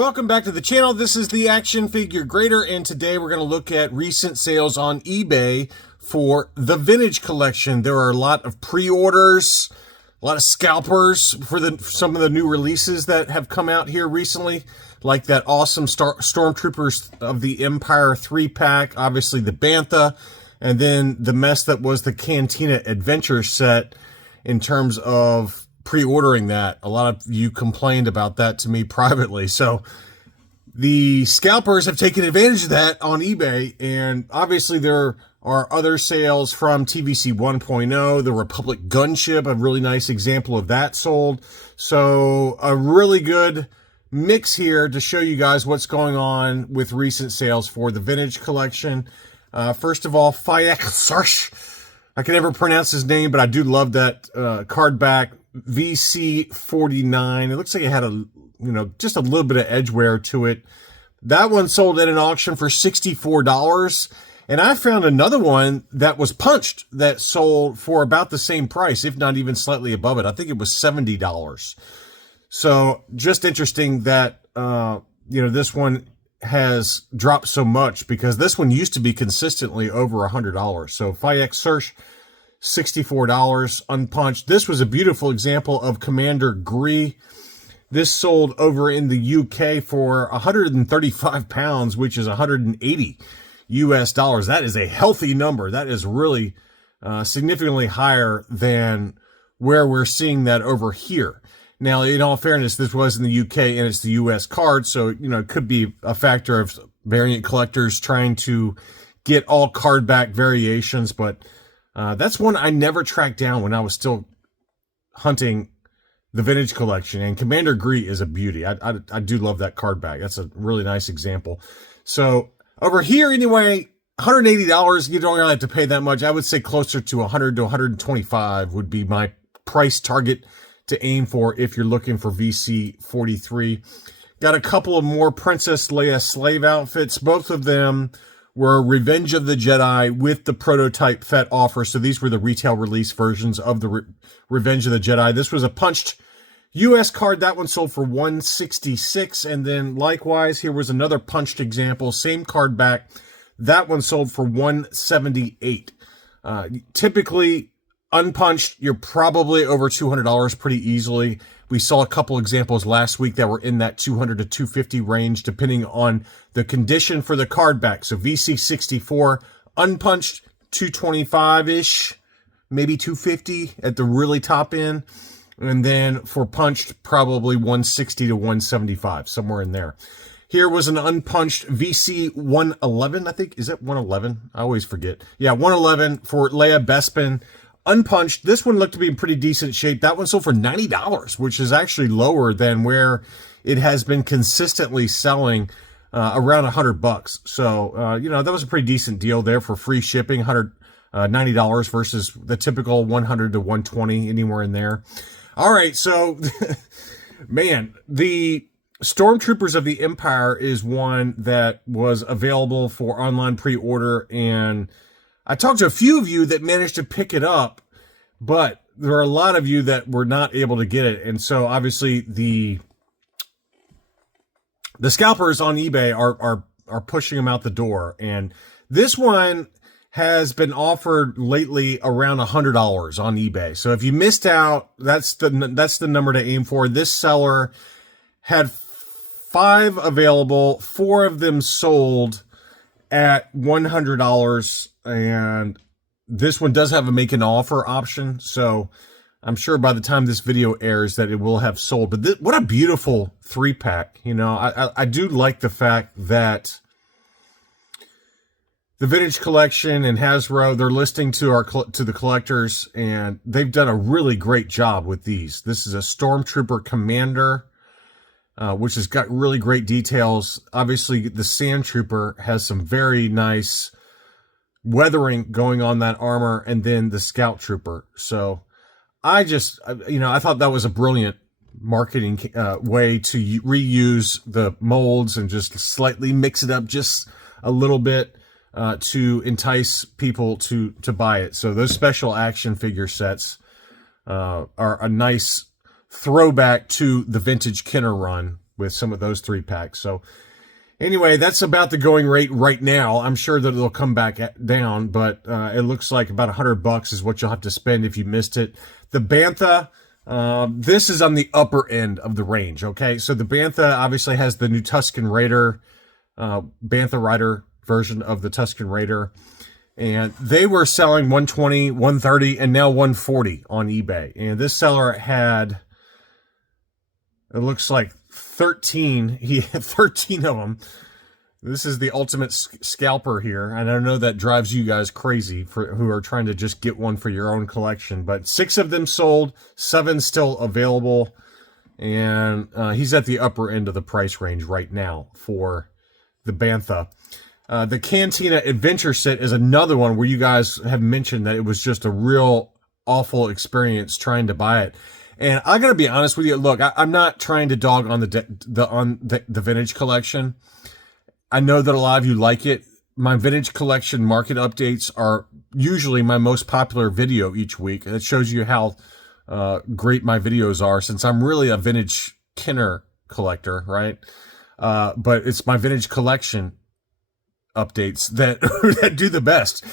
Welcome back to the channel. This is the Action Figure Grader, and today we're going to look at recent sales on eBay for the vintage collection. There are a lot of pre-orders, a lot of scalpers for some of the new releases that have come out here recently, like that awesome Stormtroopers of the Empire 3-pack, obviously the Bantha, and then the mess that was the Cantina Adventure Set in terms of pre-ordering that. A lot of you complained about that to me privately. So the scalpers have taken advantage of that on eBay, and obviously there are other sales from TVC 1.0, the Republic Gunship, a really nice example of that sold. So a really good mix here to show you guys what's going on with recent sales for the vintage collection. First of all, I can never pronounce his name, but I do love that Cardback VC49. It looks like it had just a little bit of edge wear to it. That one sold at an auction for $64. And I found another one that was punched that sold for about the same price, if not even slightly above it. I think it was $70. So just interesting that, this one has dropped so much, because this one used to be consistently over $100. So Fayek Search, $64 unpunched. This was a beautiful example of Commander Gree. This sold over in the UK for 135 pounds, which is 180 US dollars. That is a healthy number. That is really significantly higher than where we're seeing that over here. Now, in all fairness, this was in the UK and it's the US card, so, it could be a factor of variant collectors trying to get all cardback variations, but that's one I never tracked down when I was still hunting the vintage collection, and Commander Gree is a beauty. I do love that cardback. That's a really nice example. So over here, anyway, $180, you don't really have to pay that much. I would say closer to $100 to $125 would be my price target to aim for if you're looking for VC43. Got a couple of more Princess Leia slave outfits. Both of them were Revenge of the Jedi with the prototype Fett offer. So these were the retail release versions of the Revenge of the Jedi. This was a punched US card. That one sold for $166. And then likewise, here was another punched example. Same card back. That one sold for $178. Typically, unpunched, you're probably over $200 pretty easily. We saw a couple examples last week that were in that $200 to $250 range, depending on the condition for the card back. So VC64, unpunched, $225-ish, maybe $250 at the really top end. And then for punched, probably $160 to $175, somewhere in there. Here was an unpunched VC111, I think. Is that 111? I always forget. Yeah, 111 for Leia Bespin. Unpunched. This one looked to be in pretty decent shape. That one sold for $90, which is actually lower than where it has been consistently selling, around $100. So, that was a pretty decent deal there for free shipping, $90 versus the typical $100 to $120, anywhere in there. All right, so, man, the Stormtroopers of the Empire is one that was available for online pre-order, and I talked to a few of you that managed to pick it up, but there are a lot of you that were not able to get it. And so obviously the scalpers on eBay are pushing them out the door. And this one has been offered lately around $100 on eBay. So if you missed out, that's the number to aim for. This seller had 5 available, 4 of them sold at $100, and this one does have a make an offer option, so I'm sure by the time this video airs that it will have sold. But what a beautiful 3-pack. I do like the fact that the vintage collection and Hasbro, they're listening to the collectors, and they've done a really great job with these. This is a Stormtrooper Commander, which has got really great details. Obviously, the Sand Trooper has some very nice weathering going on that armor, and then the Scout Trooper. So I thought that was a brilliant marketing way to reuse the molds and just slightly mix it up just a little bit to entice people to buy it. So those special action figure sets are a nice throwback to the vintage Kenner run with some of those 3-packs. So anyway, that's about the going rate right now. I'm sure that it'll come back down, but it looks like about $100 is what you'll have to spend if you missed it. The Bantha, this is on the upper end of the range, okay? So the Bantha obviously has the new Tuscan Raider, Bantha Rider version of the Tuscan Raider. And they were selling $120, $130, and now $140 on eBay. And this seller had, it looks like 13. He had 13 of them. This is the ultimate scalper here. And I know that drives you guys crazy who are trying to just get one for your own collection. But 6 of them sold, 7 still available. And he's at the upper end of the price range right now for the Bantha. The Cantina Adventure Set is another one where you guys have mentioned that it was just a real awful experience trying to buy it. And I gotta be honest with you. Look, I'm not trying to dog on the vintage collection. I know that a lot of you like it. My vintage collection market updates are usually my most popular video each week. It shows you how great my videos are, since I'm really a vintage Kenner collector, right? But it's my vintage collection updates that do the best.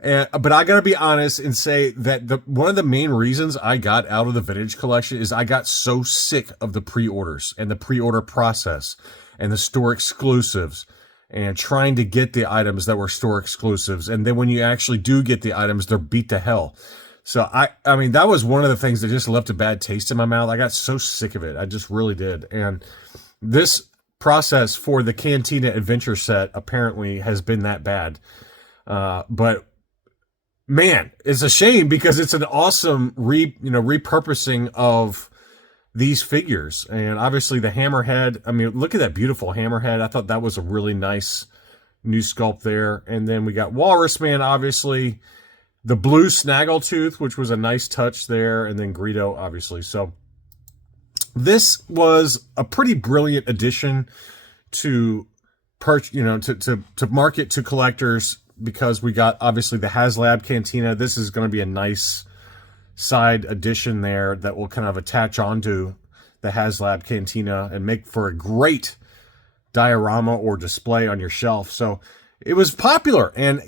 But I gotta be honest and say that one of the main reasons I got out of the vintage collection is I got so sick of the pre-orders and the pre-order process and the store exclusives and trying to get the items that were store exclusives. And then when you actually do get the items, they're beat to hell. So I mean, that was one of the things that just left a bad taste in my mouth. I got so sick of it. I just really did. And this process for the Cantina Adventure Set apparently has been that bad. But man, it's a shame because it's an awesome repurposing of these figures. And obviously the Hammerhead, I mean, look at that beautiful Hammerhead. I thought that was a really nice new sculpt there. And then we got Walrus Man, obviously, the blue Snaggletooth, which was a nice touch there, and then Greedo, obviously. So this was a pretty brilliant addition to market to collectors, because we got obviously the HasLab Cantina. This is going to be a nice side addition there that will kind of attach onto the HasLab Cantina and make for a great diorama or display on your shelf. So it was popular, and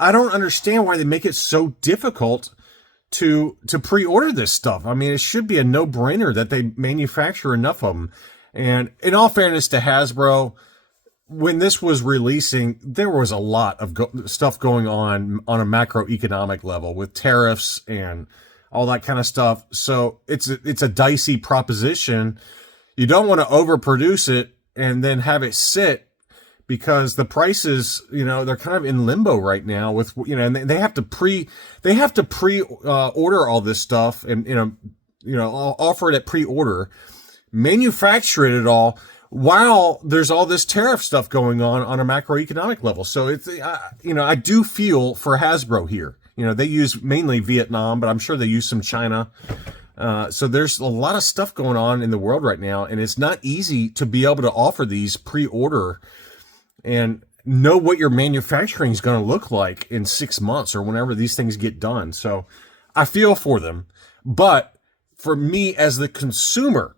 I don't understand why they make it so difficult to pre-order this stuff. I mean, it should be a no-brainer that they manufacture enough of them. And in all fairness to Hasbro, when this was releasing, there was a lot of stuff going on a macroeconomic level with tariffs and all that kind of stuff. So it's a dicey proposition. You don't want to overproduce it and then have it sit, because the prices, they're kind of in limbo right now with, and they have to pre-order all this stuff and, offer it at pre-order, manufacture it at all, while there's all this tariff stuff going on a macroeconomic level. So it's, I do feel for Hasbro here. They use mainly Vietnam, but I'm sure they use some China. So there's a lot of stuff going on in the world right now, and it's not easy to be able to offer these pre-order and know what your manufacturing is going to look like in 6 months or whenever these things get done. So I feel for them, but for me as the consumer,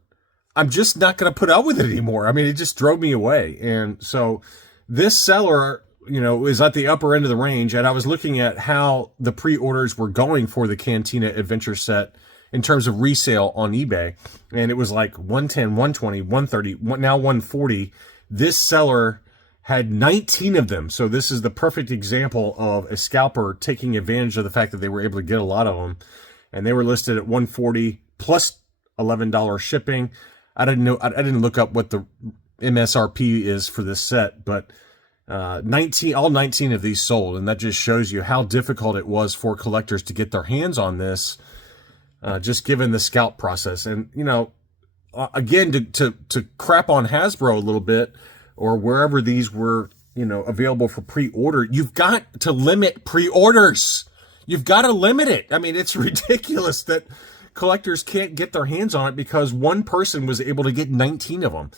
I'm just not going to put up with it anymore. I mean, it just drove me away. And so this seller, is at the upper end of the range. And I was looking at how the pre-orders were going for the Cantina Adventure Set in terms of resale on eBay. And it was like 110, 120, 130, now 140. This seller had 19 of them. So this is the perfect example of a scalper taking advantage of the fact that they were able to get a lot of them. And they were listed at 140 plus $11 shipping. I didn't look up what the MSRP is for this set, but all 19 of these sold, and that just shows you how difficult it was for collectors to get their hands on this, just given the scalp process. And again, to crap on Hasbro a little bit, or wherever these were available for pre-order, you've got to limit pre-orders. You've got to limit it. I mean, it's ridiculous that collectors can't get their hands on it because one person was able to get 19 of them.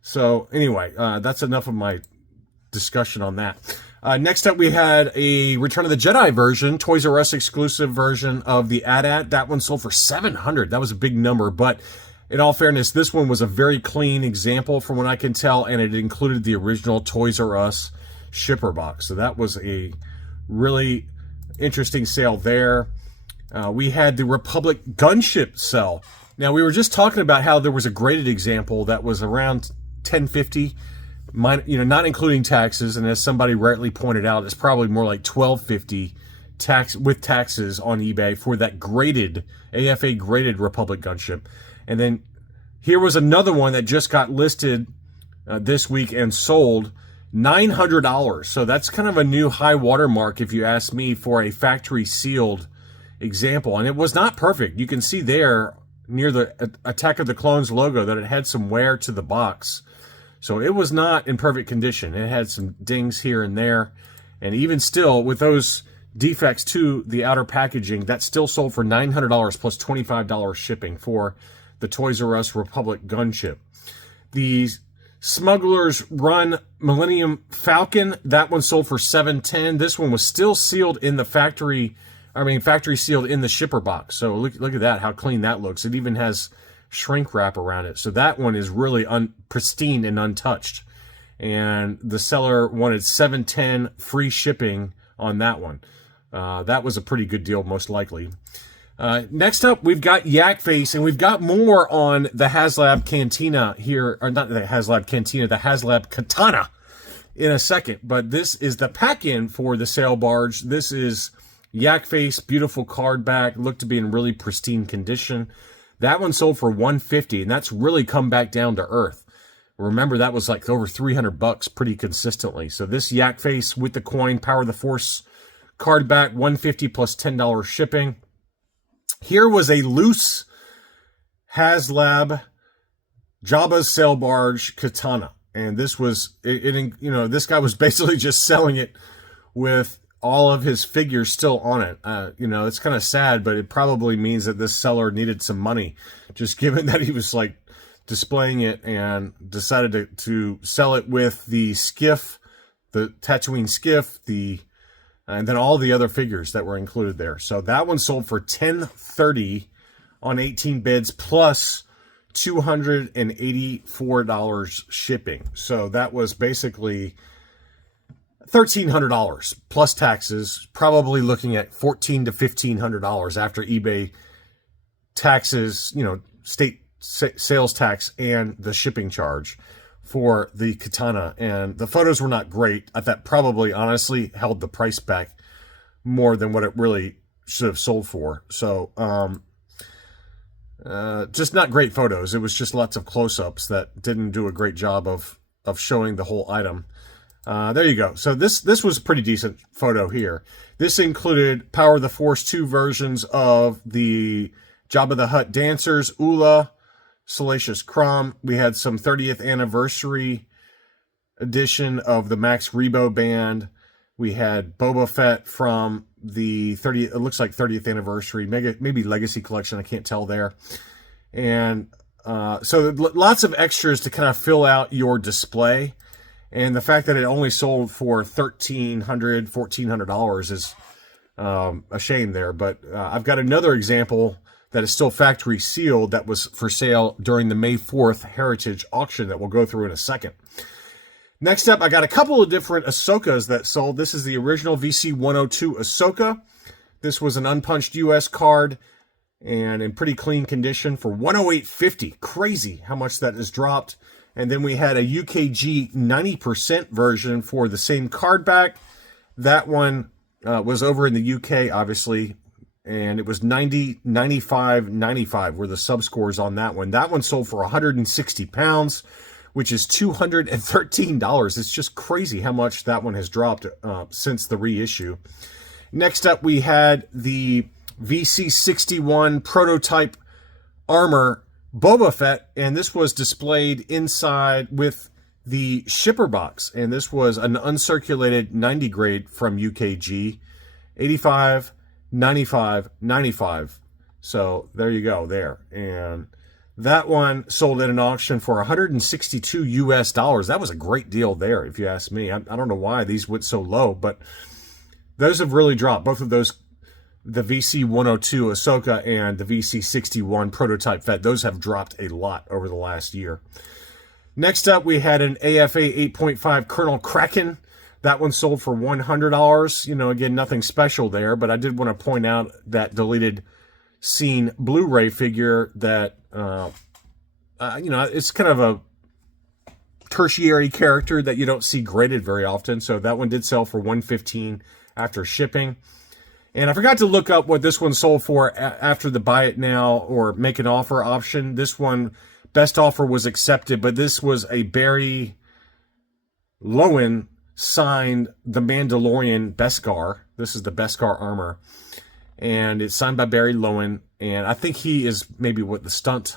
So anyway, that's enough of my discussion on that. Next up, we had a Return of the Jedi version, Toys R Us exclusive version of the AT-AT. That one sold for $700. That was a big number, but in all fairness, this one was a very clean example from what I can tell, and it included the original Toys R Us shipper box. So that was a really interesting sale there. We had the Republic Gunship sell. Now, we were just talking about how there was a graded example that was around $10.50, not including taxes, and as somebody rightly pointed out, it's probably more like $12.50 with taxes on eBay for that graded, AFA graded Republic Gunship. And then here was another one that just got listed this week and sold, $900. So that's kind of a new high watermark, if you ask me, for a factory sealed example. And it was not perfect. You can see there near the Attack of the Clones logo that it had some wear to the box. So it was not in perfect condition. It had some dings here and there. And even still, with those defects to the outer packaging, that still sold for $900 plus $25 shipping for the Toys R Us Republic Gunship. The Smugglers Run Millennium Falcon, that one sold for $710. This one was still sealed in the factory sealed in the shipper box. So look at that, how clean that looks. It even has shrink wrap around it. So that one is really pristine and untouched. And the seller wanted $710 free shipping on that one. That was a pretty good deal, most likely. Next up, we've got Yakface, and we've got more on the HasLab Cantina here, or not the HasLab Cantina, the HasLab Katana in a second. But this is the pack-in for the Sailbarge. This is Yakface, beautiful card back, looked to be in really pristine condition. That one sold for $150, and that's really come back down to earth. Remember, that was like over $300 pretty consistently. So this Yakface with the coin, Power of the Force card back, $150 plus $10 shipping. Here was a loose HasLab Jaba Sailbarge Katana, and this was this guy was basically just selling it with all of his figures still on it. It's kind of sad, but it probably means that this seller needed some money, just given that he was like displaying it and decided to sell it with the skiff, the Tatooine skiff, and then all the other figures that were included there. So that one sold for $1030 on 18 bids plus $284 shipping. So that was basically $1,300 plus taxes, probably looking at $1,400 to $1,500 after eBay taxes, state sales tax and the shipping charge for the Katana. And the photos were not great. I thought probably honestly held the price back more than what it really should have sold for. So just not great photos. It was just lots of close-ups that didn't do a great job of showing the whole item. There you go. So this was a pretty decent photo here. This included Power of the Force 2 versions of the Jabba the Hutt dancers, Ula, Salacious Crumb. We had some 30th anniversary edition of the Max Rebo Band. We had Boba Fett from the 30th, it looks like 30th anniversary, maybe Legacy Collection, I can't tell there. And so lots of extras to kind of fill out your display. And the fact that it only sold for $1,300, $1,400 is a shame there. But I've got another example that is still factory sealed that was for sale during the May 4th Heritage Auction that we'll go through in a second. Next up, I got a couple of different Ahsokas that sold. This is the original VC102 Ahsoka. This was an unpunched US card and in pretty clean condition for $108.50. Crazy how much that has dropped. And then we had a UKG 90% version for the same card back. That one was over in the UK, obviously, and it was 90, 95, 95 were the sub-scores on that one. That one sold for 160 pounds, which is $213. It's just crazy how much that one has dropped since the reissue. Next up, we had the VC61 prototype armor Boba Fett, and this was displayed inside with the shipper box. And this was an uncirculated 90 grade from UKG, 85, 95, 95. So there you go there. And that one sold at an auction for $162 US. That was a great deal there, if you ask me. I don't know why these went so low, but those have really dropped. Both of those the VC102 Ahsoka and the VC61 prototype Fett. Those have dropped a lot over the last year. Next up, we had an AFA 8.5 Colonel Kraken. That one sold for $100. You know, again, nothing special there, but I did want to point out that deleted scene Blu-ray figure that, you know, it's kind of a tertiary character that you don't see graded very often. So that one did sell for $115 after shipping. And I forgot to look up what this one sold for after the buy it now or make an offer option. This one, best offer was accepted, but this was a Barry Lowen signed The Mandalorian Bescar. This is the Bescar Armor. And it's signed by Barry Lowen. And I think he is maybe what the stunt...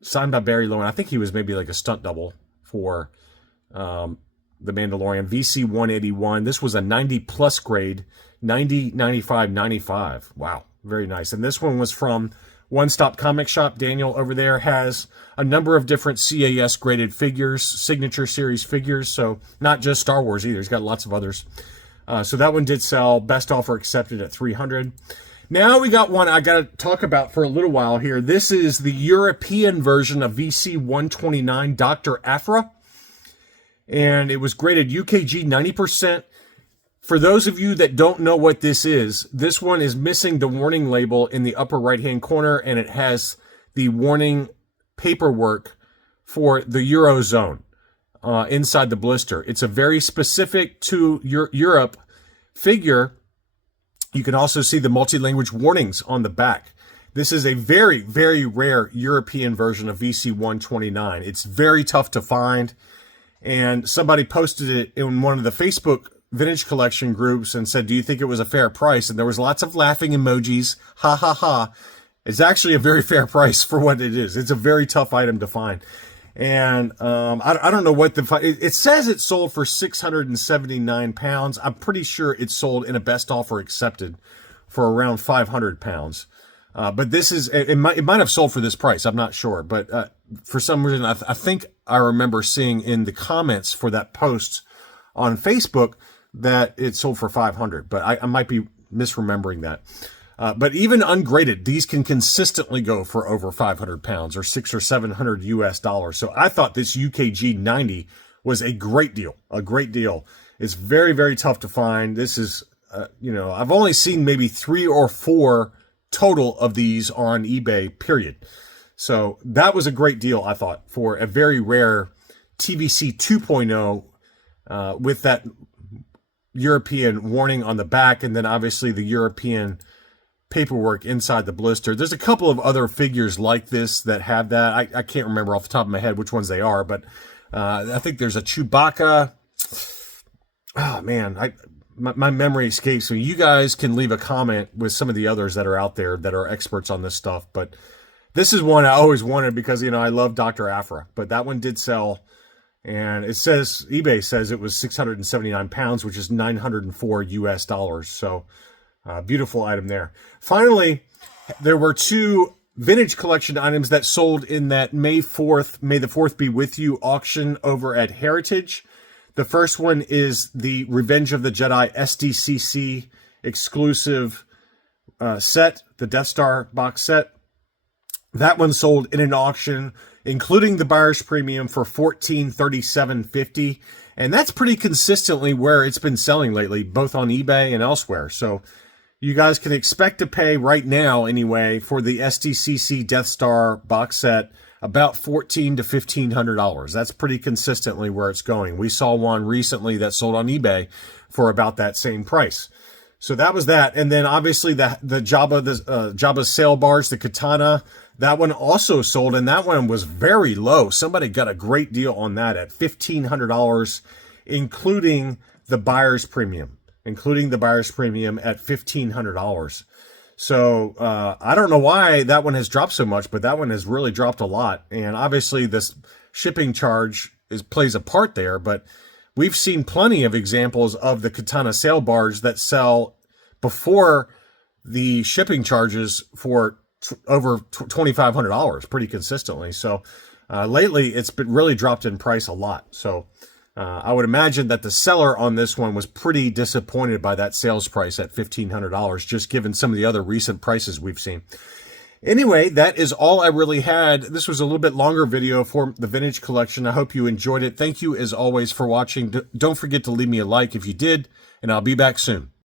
Signed by Barry Lowen. I think he was maybe like a stunt double for the Mandalorian. VC181. This was a 90-plus grade. 90, 95, 95. Wow. Very nice. And this one was from One Stop Comic Shop. Daniel over there has a number of different CAS graded figures, signature series figures. So not just Star Wars either. He's got lots of others. So that one did sell. Best offer accepted at $300. Now we got one I got to talk about for a little while here. This is the European version of VC129 Dr. Aphra. And it was graded UKG 90%. For those of you that don't know what this one is missing the warning label in the upper right-hand corner, and it has the warning paperwork for the Eurozone inside the blister. It's a very specific to Europe figure. You can also see the multi-language warnings on the back. This is a very, very rare European version of VC129. It's very tough to find. And somebody posted it in one of the Facebook vintage collection groups and said, do you think it was a fair price? And there was lots of laughing emojis. Ha, ha, ha. It's actually a very fair price for what it is. It's a very tough item to find. And I don't know what it says it sold for 679 pounds. I'm pretty sure it sold in a best offer accepted for around 500 pounds. But this is, it might have sold for this price. I'm not sure. But for some reason, I think I remember seeing in the comments for that post on Facebook that it sold for 500. But I might be misremembering that. But even ungraded, these can consistently go for over 500 pounds or $600 or $700 US. So I thought this UKG 90 was a great deal, It's very, very tough to find. This is, you know, I've only seen maybe 3 or 4 total of these on eBay, period. So that was a great deal, I thought, for a very rare TVC 2.0 with that European warning on the back, and then obviously the European paperwork inside the blister. There's a couple of other figures like this that have that. I can't remember off the top of my head which ones they are, but I think there's a Chewbacca. Oh man, my memory escapes me. You guys can leave a comment with some of the others that are out there that are experts on this stuff, but this is one I always wanted because, you know, I love Dr. Aphra, but that one did sell. And it says, eBay says it was 679 pounds, which is $904 US. So beautiful item there. Finally, there were 2 vintage collection items that sold in that May the 4th be with you auction over at Heritage. The first one is the Revenge of the Jedi SDCC exclusive set, the Death Star box set. That one sold in an auction, including the buyer's premium, for $1437.50. And that's pretty consistently where it's been selling lately, both on eBay and elsewhere. So you guys can expect to pay right now, anyway, for the SDCC Death Star box set about $1,400 to $1,500. That's pretty consistently where it's going. We saw one recently that sold on eBay for about that same price. So that was that. And then obviously the Jaba Sailbarge, the Katana, that one also sold, and that one was very low. Somebody got a great deal on that at $1,500, including the buyer's premium. At $1,500. So I don't know why that one has dropped so much, but that one has really dropped a lot. And obviously this shipping charge plays a part there, but we've seen plenty of examples of the Katana Sailbarge that sell before the shipping charges for over $2,500 pretty consistently. So lately it's been really dropped in price a lot. So I would imagine that the seller on this one was pretty disappointed by that sales price at $1,500, just given some of the other recent prices we've seen. Anyway, that is all I really had. This was a little bit longer video for the vintage collection. I hope you enjoyed it. Thank you, as always, for watching. Don't forget to leave me a like if you did, and I'll be back soon.